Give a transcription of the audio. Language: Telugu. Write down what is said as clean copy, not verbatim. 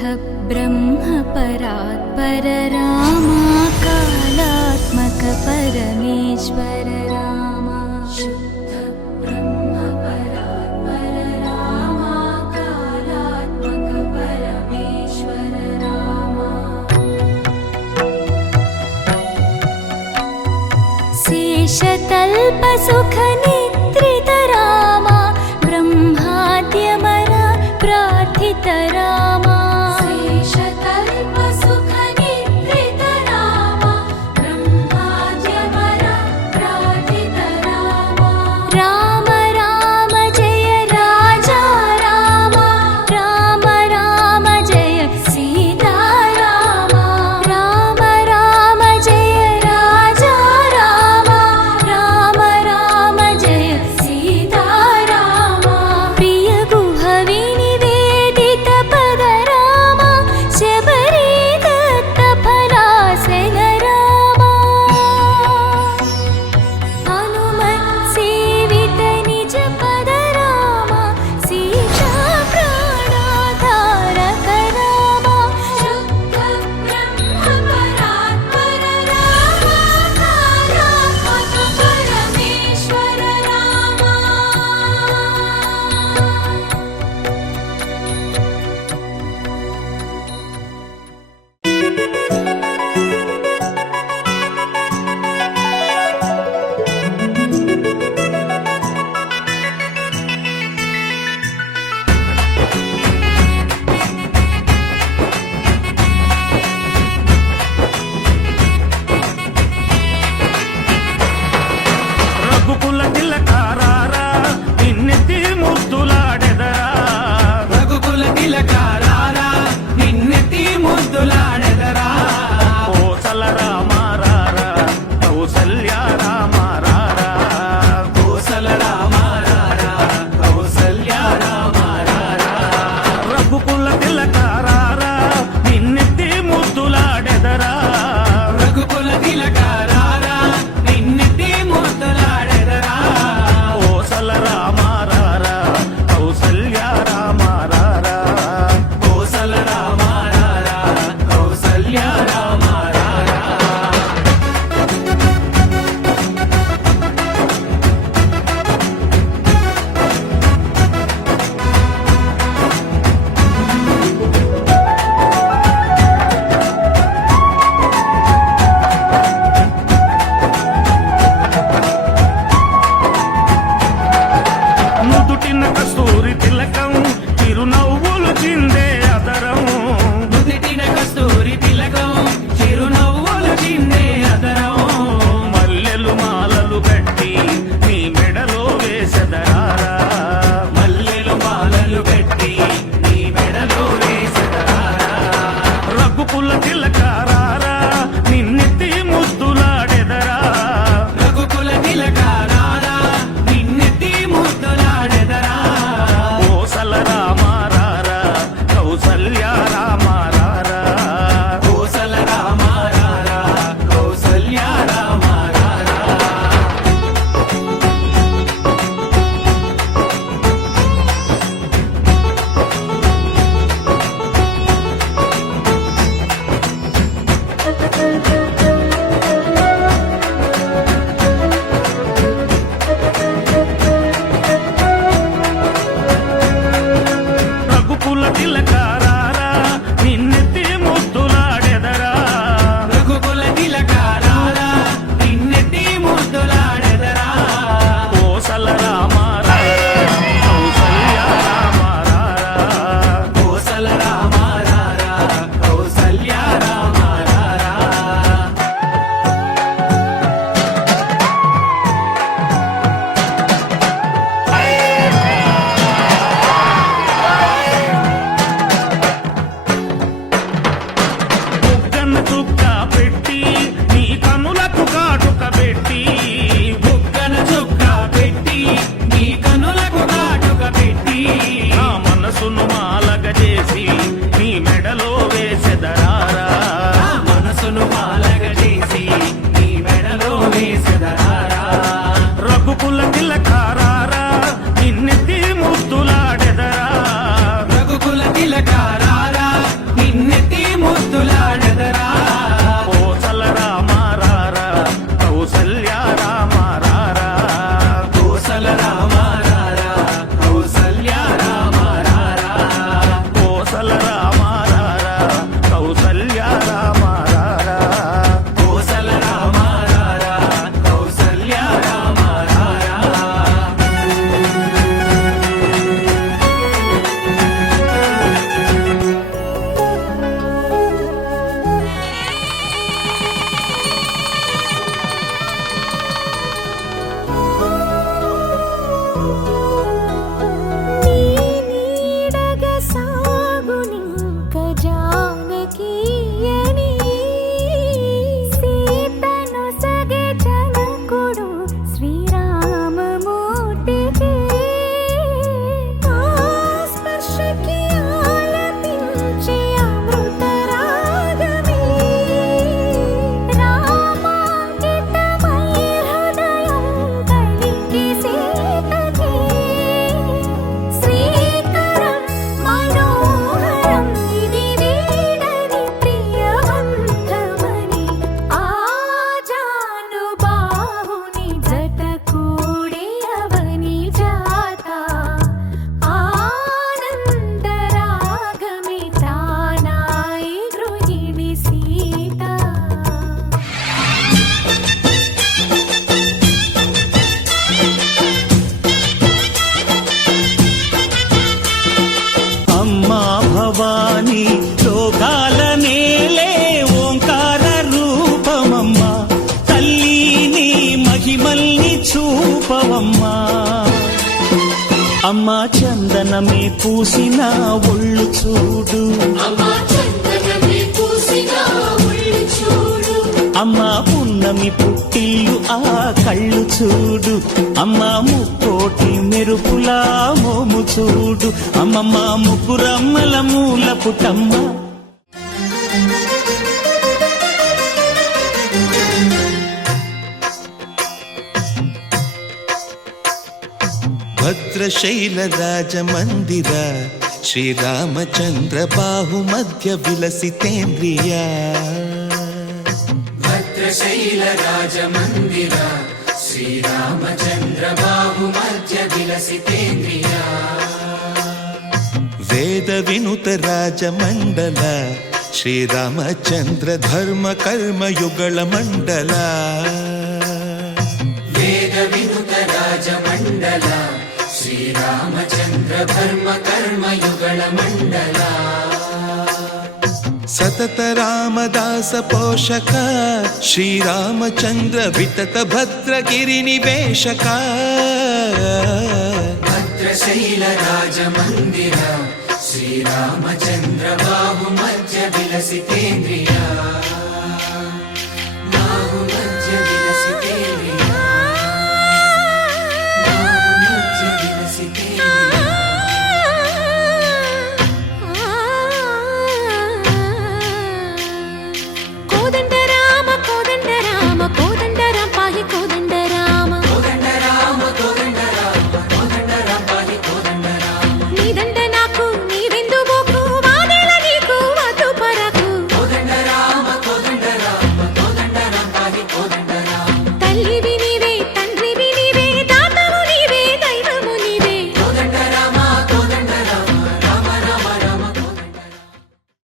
ब्रह्म परात्पर रामा कालात्मक परमेश्वर रामा शुद्ध ब्रह्म परात्पर रामा कालात्मक परमेश्वर रामा शेषतल्प सुख निद्रित रामा ब्रह्माद्यमर प्रार्थित रामा शेषतल्प सुख निद्रित रामा ब्रह्माद्यमर प्रार्थित रामा राम राम जय राजा रामा राम राम जय सीता रामा राम राम जय राजा रामा राम राम जय सीता रामा प्रिय गुहवि निवेदित पद रामा शबरी दत्त फलासन रामा हनुमत् सेवित निज पद रामा सीता प्राणाधारक रामा शुद्ध ब्रह्म परात्पर रामा कालात्मक परमेश्वर रामा రఘుకుల తిలకారారా నిన్నెత్తి ముద్దులాడెదరా రఘుకుల తిలకారారా నిన్నెత్తి ముద్దులాడెదరా కోసల రామారారా కౌసల్య రామారారా కోసల రామారారా కౌసల్య రామారారా రఘుకుల తిలకారారా నిన్నెత్తి ముద్దులాడెదరా రఘుకుల తిలకారారా నిన్నెత్తి ముద్దులాడెదరా కోసల రామారారా కౌసల్య రామారారా కోసల రామారారా కౌసల్య రామారారా నుదుటిన కస్తూరి తిలకం చిరునవ్వులు చిందే అదరం చందనమే పూసిన ఒళ్ళు చూడు అమ్మా చందనమే పూసిన ఒళ్ళు చూడు అమ్మా పున్నమి పుట్టిల్లు ఆ కళ్ళు చూడు అమ్మా ముక్కోటి మెరుపులా మోము చూడు అమ్మమ్మ ముగ్గురమ్మల మూల పుటమ్మ భద్రశైల రాజమందిర శ్రీరామచంద్ర బాహు మధ్య విలసితేంద్రియ భద్రశైల రాజమందిర శ్రీరామచంద్ర బాహు మధ్య విలసితేంద్రియ వేద వినుత రాజమండల శ్రీరామచంద్ర ధర్మ కర్మ యుగళ మండల వేద వినుత రాజమండల శ్రీరామచంద్ర ధర్మ కర్మ యుగళ మండల సతత రామదాస పోషక శ్రీరామచంద్ర వితత భద్రగిరి నివేశక భద్రశైల రాజమందిర శ్రీరామచంద్ర బాహు మధ్య విలసితే